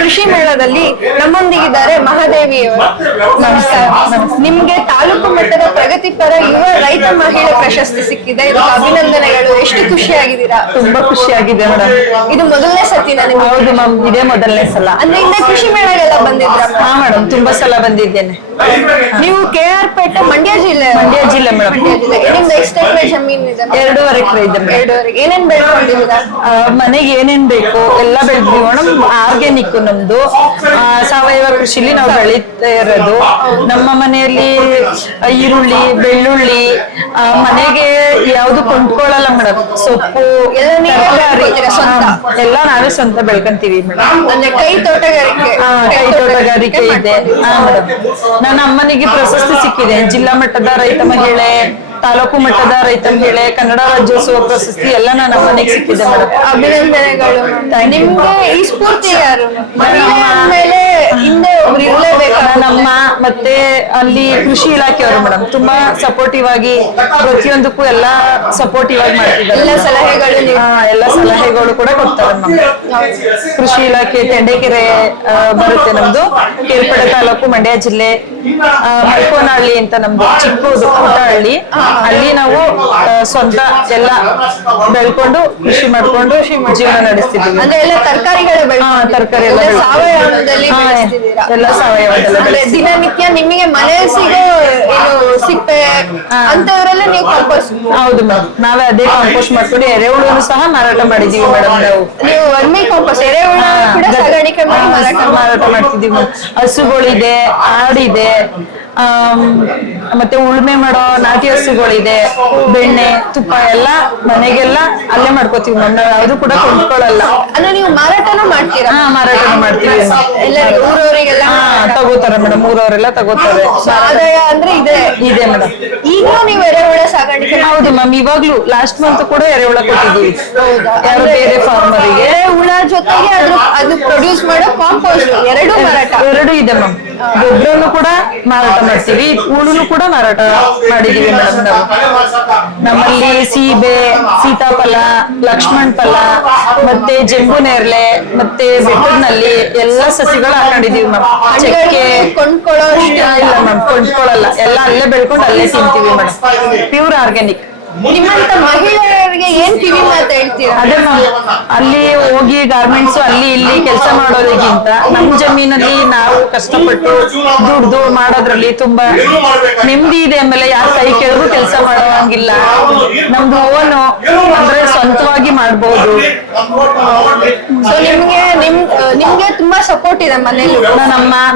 ಕೃಷಿ ಮೇಳದಲ್ಲಿ ನಮ್ಮೊಂದಿಗಿದ್ದಾರೆ ಮಹಾದೇವಿ ಅವರು. ನಮಸ್ಕಾರ. ನಿಮ್ಗೆ ತಾಲೂಕು ಮಟ್ಟದ ಪ್ರಗತಿಪರ ಯುವ ರೈತ ಮಹಿಳೆ ಪ್ರಶಸ್ತಿ ಸಿಕ್ಕಿದೆ, ಇದಕ್ಕೆ ಅಭಿನಂದನೆಗಳು. ಎಷ್ಟು ಖುಷಿಯಾಗಿದ್ದೀರಾ? ತುಂಬಾ ಖುಷಿಯಾಗಿದೆ ಮೇಡಮ್. ಇದು ಮೊದಲನೇ ಸತಿನಾ ನಿಮ್ಗೆ? ಹೌದು ಮ್ಯಾಮ್, ಇದೇ ಮೊದಲನೇ ಸಲ. ಅಂದ್ರೆ ಹಿಂದೆ ಕೃಷಿ ಮೇಳಗೆಲ್ಲ ಬಂದಿದ್ರ? ಹಾ ಮೇಡಮ್, ತುಂಬಾ ಸಲ ಬಂದಿದ್ದೇನೆ. ನೀವು KR ಪೇಟೆ ಮಂಡ್ಯ ಜಿಲ್ಲೆ ಮೇಡಮ್. ನಿಮ್ದು ಎಷ್ಟು ಎಕರೆ ಜಮೀನ್ ಇದೆ? 2.5 ಎಕರೆ ಇದೆ. 2.5. ಏನೇನ್ ಬೆಳ್ಕೊಂಡಿದ್ದೀರಾ? ಮನೆಗೆ ಏನೇನ್ ಬೇಕು ಎಲ್ಲ ಬೆಳೆದ್ವಿ ಮೇಡಮ್. ಆರ್ಗ್ಯಾನಿಕ್ ನಮ್ದು, ಸಾವಯವ ಕೃಷಿಲಿ ನಾವು ಬೆಳೀತಾ ಇರೋದು. ನಮ್ಮ ಮನೆಯಲ್ಲಿ ಈರುಳ್ಳಿ, ಬೆಳ್ಳುಳ್ಳಿ, ಮನೆಗೆ ಯಾವ್ದು ಕೊಂಡ್ಕೊಳ್ಳಲ್ಲ ಮೇಡಮ್. ಸೊಪ್ಪು, ತರಕಾರಿ ಎಲ್ಲ ನಾವೇ ಸ್ವಂತ ಬೆಳ್ಕೊಂತೀವಿ ಮೇಡಮ್. ಅಂದ್ರೆ ಕೈ ತೋಟಗಾರಿಕೆ? ಕೈ ತೋಟಗಾರಿಕೆ ಇದೆ. ಹಾ ಮೇಡಮ್. ನನ್ನ ಅಮ್ಮನಿಗೆ ಪ್ರಶಸ್ತಿ ಸಿಕ್ಕಿದೆ. ಜಿಲ್ಲಾ ಮಟ್ಟದ ರೈತ ಮಹಿಳೆ, ತಾಲೂಕು ಮಟ್ಟದ ರೈತ ಮಹಿಳೆ, ಕನ್ನಡ ರಾಜ್ಯೋತ್ಸವ ಪ್ರಶಸ್ತಿ ಎಲ್ಲ ನನ್ನ ಅಮ್ಮನಿಗೆ ಸಿಕ್ಕಿದೆ ಮೇಡಮ್. ಅಭಿನಂದನೆಗಳು. ನಿಮ್ಗೆ ಈ ಸ್ಫೂರ್ತಿ ಯಾರು? ಮೇಲೆ ಹಿಂದೆ ಒಬ್ರು ಇರ್ಲೇಬೇಕು. ನಮ್ಮ ಮತ್ತೆ ಅಲ್ಲಿ ಕೃಷಿ ಇಲಾಖೆಯವರು ಮೇಡಮ್ ತುಂಬಾ ಸಪೋರ್ಟಿವ್ ಆಗಿ ಪ್ರತಿಯೊಂದಕ್ಕೂ ಎಲ್ಲ ಸಪೋರ್ಟಿವ್ ಆಗಿ ಮಾಡ್ತಿದ್ದಾರೆ. ಎಲ್ಲ ಸಲಹೆಗಳು ಕೂಡ ಕೊಡ್ತಾರೆ ನಮ್ಗೆ. ಕೃಷಿ ಇಲಾಖೆ ತೆಂಡೆಕೆರೆ ಬರುತ್ತೆ ನಮ್ದು, ಕೇರ್ಪಡೆ ತಾಲೂಕು, ಮಂಡ್ಯ ಜಿಲ್ಲೆ. ಮಲ್ಕೋನಹಳ್ಳಿ ಅಂತ ನಮ್ದು ಚಿಕ್ಕದು ಪುಟ್ಟ ಹಳ್ಳಿ. ಅಲ್ಲಿ ನಾವು ಸ್ವಂತ ಎಲ್ಲ ಬೆಳ್ಕೊಂಡು ಕೃಷಿ ಮಾಡ್ಕೊಂಡು ಜೀವನ ನಡೆಸ್ತಿದ್ದೀವಿ. ಅಂದ್ರೆ ಎಲ್ಲ ತರಕಾರಿಗಳು? ತರಕಾರಿ ಎಲ್ಲ ಸಾವಯವದಲ್ಲ. ದಿನನಿತ್ಯ ನಿಮಗೆ ಮನೆ ಸಿಗೋ ಏನು ಸಿಪ್ಪೆ ಅಂತವರೆಲ್ಲ ನೀವು ಕಾಂಪೋಸ್ಟ್? ಹೌದು ಮ್ಯಾಮ್, ನಾವೇ ಅದೇ ಕಾಂಪೋಸ್ಟ್ ಮಾಡ್ಕೊಂಡು ಎರೆಹುಳು ಸಹ ಮಾರಾಟ ಮಾಡಿದೀವಿ ಮೇಡಮ್. ನೀವು ವರ್ಮಿ ಕಾಂಪೋಸ್ಟ್ ಎರೆಹುಳ ಕೂಡ ಸಾಗಾಣಿಕೆ ಮಾಡಿ ಮಾರಾಟ ಮಾಡ್ತಿದೀವಿ. ಹಸುಗಳಿದೆ, ಆಡಿದೆ, ಮತ್ತೆ ಉಳುಮೆ ಮಾಡೋ ನಾಟಿ ಹಸುಗಳಿದೆ, ಬೆಣ್ಣೆ, ತುಪ್ಪ ಎಲ್ಲ ಮನೆಗೆಲ್ಲ ಅಲ್ಲೇ ಮಾಡ್ಕೋತೀವಿ ಮ್ಯಾಮ್. ನಾವು ಯಾವ್ದು ಕೂಡ ಕೊಂಡ್ಕೊಳ್ಳಲ್ಲ. ಅಂದ್ರೆ ನೀವು ಮಾರಾಟನೂ ಮಾಡ್ತೀರಾ? ಮಾರಾಟನೂ ಮಾಡ್ತೀವಿ. ಎಲ್ಲರಿಗೂ ಊರವರಿಗೆಲ್ಲ ತಗೋತಾರೆ ಮೇಡಮ್, ಊರವರೆಲ್ಲ ತಗೋತಾರೆ. ಆದಾಯ ಅಂದ್ರೆ ಇದೆ ಮೇಡಮ್. ಈಗ ನೀವು ಎರೆಹುಳ ಸಾಗಾಣಿಕೆ? ಹೌದು ಮ್ಯಾಮ್, ಇವಾಗ್ಲೂ ಲಾಸ್ಟ್ ಮಂತ್ ಕೂಡ ಎರೆಹುಳ ಕೊಟ್ಟಿದ್ದೀವಿ ಯಾರು ಬೇರೆ ಫಾರ್ಮರಿಗೆ. ಎರೆಹುಳ ಜೊತೆಗೆ ಅದು ಪ್ರೊಡ್ಯೂಸ್ ಮಾಡೋ ಕಾಂಪೋಸ್ಟ್ ಎರಡು ಇದೆ ಮ್ಯಾಮ್. ಗೊಬ್ಬರನು ಕೂಡ ಮಾರಾಟ ಮಾಡ್ತೀವಿ, ಹುಳುನು ಕೂಡ ಮಾರಾಟ ಮಾಡಿದೀವಿ ಮೇಡಮ್. ನಾವು ನಮ್ಮಲ್ಲಿ ಸೀಬೆ, ಸೀತಾಫಲ, ಲಕ್ಷ್ಮಣ ಫಲ, ಮತ್ತೆ ಜಂಬು ನೇರ್ಲೆ, ಮತ್ತೆ ಬೆಟ್ಟದಲ್ಲಿ ಎಲ್ಲ ಸಸಿಗಳು ಹಾಕೊಂಡಿದೀವಿ ಮ್ಯಾಮ್. ಚಕ್ಕೆ ಇಲ್ಲ ಮ್ಯಾಮ್, ಕೊಂಡ್ಕೊಳ್ಳಲ್ಲ. ಎಲ್ಲ ಅಲ್ಲೇ ಬೆಳ್ಕೊಂಡು ಅಲ್ಲೇ ತಿಂತೀವಿ ಮೇಡಮ್. Pure organic. ನಿಮ್ಮಂತ ಮಹಿಳೆಯರಿಗೆ ಏನ್ ಕಿವಿ ಮಾತು ಹೇಳ್ತೀರಾ? ಅದೇ ಮ್ಯಾಮ್, ಅಲ್ಲಿ ಹೋಗಿ ಗಾರ್ಮೆಂಟ್ಸ್ ಅಲ್ಲಿ ಇಲ್ಲಿ ಕೆಲಸ ಮಾಡೋದಕ್ಕಿಂತ ನಮ್ಮ ಜಮೀನಲ್ಲಿ ನಾವು ಕಷ್ಟಪಟ್ಟು ದುಡ್ದು ಮಾಡೋದ್ರಲ್ಲಿ ತುಂಬಾ ನೆಮ್ಮದಿ ಇದೆ. ಆಮೇಲೆ ಯಾರು ಕೈ ಕೆಳಗೂ ಕೆಲಸ ಮಾಡೋಂಗಿಲ್ಲ. ನಮ್ದು ಓನು ಅಂದ್ರೆ ಸ್ವಂತವಾಗಿ ಮಾಡ್ಬೋದು. ಸೊ ನಿಮ್ಗೆ ತುಂಬಾ ಸಪೋರ್ಟ್ ಇದೆ ಮನೇಲಿ?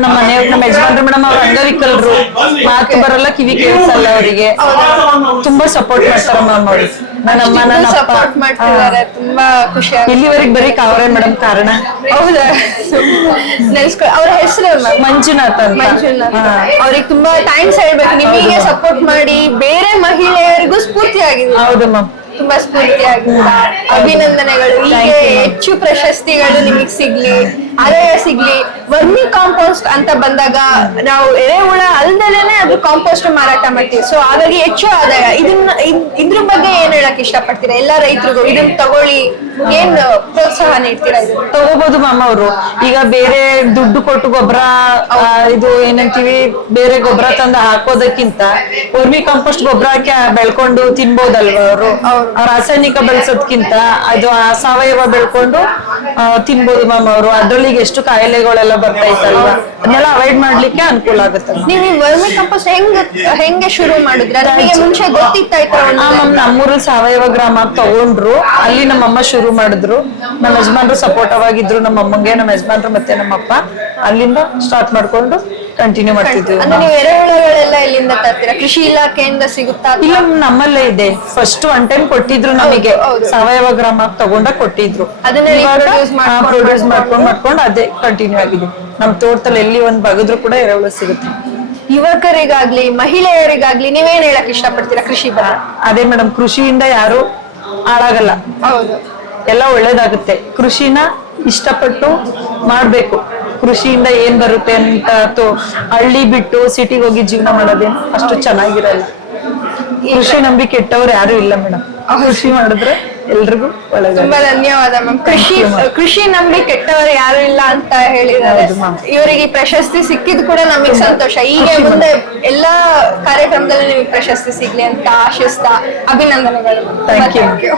ನಮ್ಮ ಯಜಮಾನ್ರು ಮೇಡಮ್ ಅವ್ರ ಅಂಗವಿಕಲರು, ಮಾತು ಬರಲ್ಲ, ಕಿವಿ ಕೇಳಿಸಲ್ಲ. ಅವರಿಗೆ ತುಂಬಾ ಸಪೋರ್ಟ್ ಮಾಡ್ತಾರೆ ಮ್ಯಾಮ್ ಅವರು. ಸಪೋರ್ಟ್ ಮಾಡ್ತಿದ್ದಾರೆ, ತುಂಬಾ ಖುಷಿ. ಇಲ್ಲಿವರೆಗೆ ಬರೀ ಅವರೇ ಮೇಡಮ್ ಕಾರಣ. ಹೌದಾ? ಅವ್ರ ಹೆಸರು ಮಂಜುನಾಥ್ ಅಂತ. ಅವ್ರಿಗೆ ತುಂಬಾ ಥ್ಯಾಂಕ್ಸ್ ಹೇಳ್ಬೇಕು. ನಿಮಗೆ ಸಪೋರ್ಟ್ ಮಾಡಿ ಬೇರೆ ಮಹಿಳೆಯರಿಗೂ ಸ್ಫೂರ್ತಿ ಆಗಿದೆ. ಹೌದು ಮ್ಯಾಮ್, ತುಂಬಾ ಸ್ಫೂರ್ತಿ ಆಗಿದೆ. ಅಭಿನಂದನೆಗಳು. ಹೀಗೆ ಹೆಚ್ಚು ಪ್ರಶಸ್ತಿಗಳು ನಿಮಗೆ ಸಿಗ್ಲಿ, ಆದಾಯ ಸಿಗ್ಲಿ. ವರ್ಮಿ ಕಾಂಪೋಸ್ಟ್ ಅಂತ ಬಂದಾಗ ನಾವು ಎರೆಹುಳ ಅಲ್ದಲೇನೆ ಅದು ಕಾಂಪೋಸ್ಟ್ ಮಾರಾಟ ಮಾಡ್ತೀವಿ. ಸೊ ಹಾಗಾಗಿ ಹೆಚ್ಚು ಆದಾಯ. ಇದ್ರ ಬಗ್ಗೆ ಏನ್ ಹೇಳಕ್ ಇಷ್ಟಪಡ್ತೀರಾ ಎಲ್ಲ ರೈತರಿಗೂ? ಇದನ್ನ ತಗೊಳ್ಳಿ, ಏನ್ ಪ್ರೋತ್ಸಾಹ ನೀಡ್ತೀರಾ? ತಗೋಬಹುದು ಮ್ಯಾಮ್. ಅವರು ಈಗ ಬೇರೆ ದುಡ್ಡು ಕೊಟ್ಟು ಗೊಬ್ಬರ, ಇದು ಏನಂತೀವಿ, ಬೇರೆ ಗೊಬ್ಬರ ತಂದು ಹಾಕೋದಕ್ಕಿಂತ ವರ್ಮಿ ಕಾಂಪೋಸ್ಟ್ ಗೊಬ್ಬರ ಹಾಕಿ ಬೆಳ್ಕೊಂಡು ತಿನ್ಬೋದಲ್ವ ಅವರು. ರಾಸಾಯನಿಕ ಬೆಳೆಸೋದ್ಕಿಂತ ಅದು ಸಾವಯವ ಬೆಳ್ಕೊಂಡು ತಿನ್ಬೋದು ಮ್ಯಾಮ್ ಅವರು. ಅದ್ರಲ್ಲಿ ಎಷ್ಟು ಕಾಯಿಲೆಗಳೆಲ್ಲ ಬರ್ತಾ ಇತ್ತಲ್ವಾ, ಅದನ್ನೆಲ್ಲ ಅವಾಯ್ಡ್ ಮಾಡ್ಲಿಕ್ಕೆ ಅನುಕೂಲ ಆಗುತ್ತೆ. ನೀವು ಈ ವರ್ಮಿ ಕಾಂಪೋಸ್ಟ್ ಹೆಂಗೆ ಶುರು ಮಾಡಿದ್ರೆ? ನಿಮಗೆ ಮುಂಚೆ ಗೊತ್ತಿತ್ತಾ? ನಮ್ಮೂರಲ್ಲಿ ಸಾವಯವ ಗ್ರಾಮ ತಗೊಂಡ್ರು, ಅಲ್ಲಿ ನಮ್ಮಮ್ಮ ಶುರು ಮಾಡಿದ್ರು. ನಮ್ಮ ಯಜಮಾನ್ರು ಸಪೋರ್ಟಿವ್ ಆಗಿದ್ರು, ನಮ್ಮ ಅಮ್ಮಂಗೆ, ನಮ್ಮ ಯಜಮಾನ್ರು ಮತ್ತೆ ನಮ್ಮಪ್ಪ. ಅಲ್ಲಿಂದ ಸ್ಟಾರ್ಟ್ ಮಾಡ್ಕೊಂಡು ಕಂಟಿನ್ಯೂ ಮಾಡ್ತಿದ್ವಿ. ನೀವು ಎರೆಹುಳಗಳೆಲ್ಲ ಎಲ್ಲಿಂದ ತರ್ತೀರಾ? ಕೃಷಿ ಇಲಾಖೆಯಿಂದ ಸಿಗುತ್ತಾ? ಇಲ್ಲ, ನಮ್ಮಲ್ಲೇ ಇದೆ. ಫಸ್ಟ್ ಒನ್ ಟೈಮ್ ಕೊಟ್ಟಿದ್ರು ನಮಗೆ, ಸಾವಯವ ಗ್ರಾಮ ತಗೊಂಡ ಕೊಟ್ಟಿದ್ರು. ಪ್ರೊಡ್ಯೂಸ್ ಮಾಡ್ಕೊಂಡು ಅದೇ ಕಂಟಿನ್ಯೂ ಆಗಿದೆ. ನಮ್ ತೋಟದಲ್ಲಿ ಎಲ್ಲಿ ಒಂದ್ ಬಗದ್ರು ಕೂಡ ಎರೆಹುಳ ಸಿಗುತ್ತೆ. ಯುವಕರಿಗಾಗ್ಲಿ ಮಹಿಳೆಯರಿಗಾಗ್ಲಿ ನೀವೇನ್ ಹೇಳಕ್ ಇಷ್ಟಪಡ್ತೀರಾ ಕೃಷಿ ಬಗ್ಗೆ? ಅದೇ ಮೇಡಮ್, ಕೃಷಿಯಿಂದ ಯಾರು ಹಾಳಾಗಲ್ಲ. ಹೌದು, ಎಲ್ಲ ಒಳ್ಳೇದಾಗುತ್ತೆ. ಕೃಷಿನ ಇಷ್ಟಪಟ್ಟು ಮಾಡ್ಬೇಕು. ಕೃಷಿಯಿಂದ ಏನ್ ಬರುತ್ತೆ ಅಂತ ಹಳ್ಳಿ ಬಿಟ್ಟು ಸಿಟಿಗೆ ಹೋಗಿ ಜೀವನ ಮಾಡೋದೇನು ಅಷ್ಟು ಚೆನ್ನಾಗಿರಲ್ಲ. ಕೃಷಿ ನಂಬಿ ಕೆಟ್ಟವ್ರು ಯಾರು ಇಲ್ಲ ಮೇಡಮ್. ಕೃಷಿ ಮಾಡಿದ್ರೆ ಎಲ್ರಿಗೂ ಒಳ್ಳೆದಾಗ್ಲಿ. ತುಂಬಾ ಧನ್ಯವಾದ ಮ್ಯಾಮ್. ಕೃಷಿ ನಂಬಿ ಕೆಟ್ಟವರು ಯಾರು ಇಲ್ಲ ಅಂತ ಹೇಳಿದ್ದಾರೆ. ಹೌದು ma'am. ಇವರಿಗೆ ಈ ಪ್ರಶಸ್ತಿ ಸಿಕ್ಕಿದ್ ಕೂಡ ನಮಗೆ ಸಂತೋಷ. ಹೀಗೆ ಮುಂದೆ ಎಲ್ಲಾ ಕಾರ್ಯಕ್ರಮದಲ್ಲಿ ನಿಮಗೆ ಪ್ರಶಸ್ತಿ ಸಿಗ್ಲಿ ಅಂತ ಆಶಿಸ್ತಾ ಅಭಿನಂದನೆಗಳು. Thank you.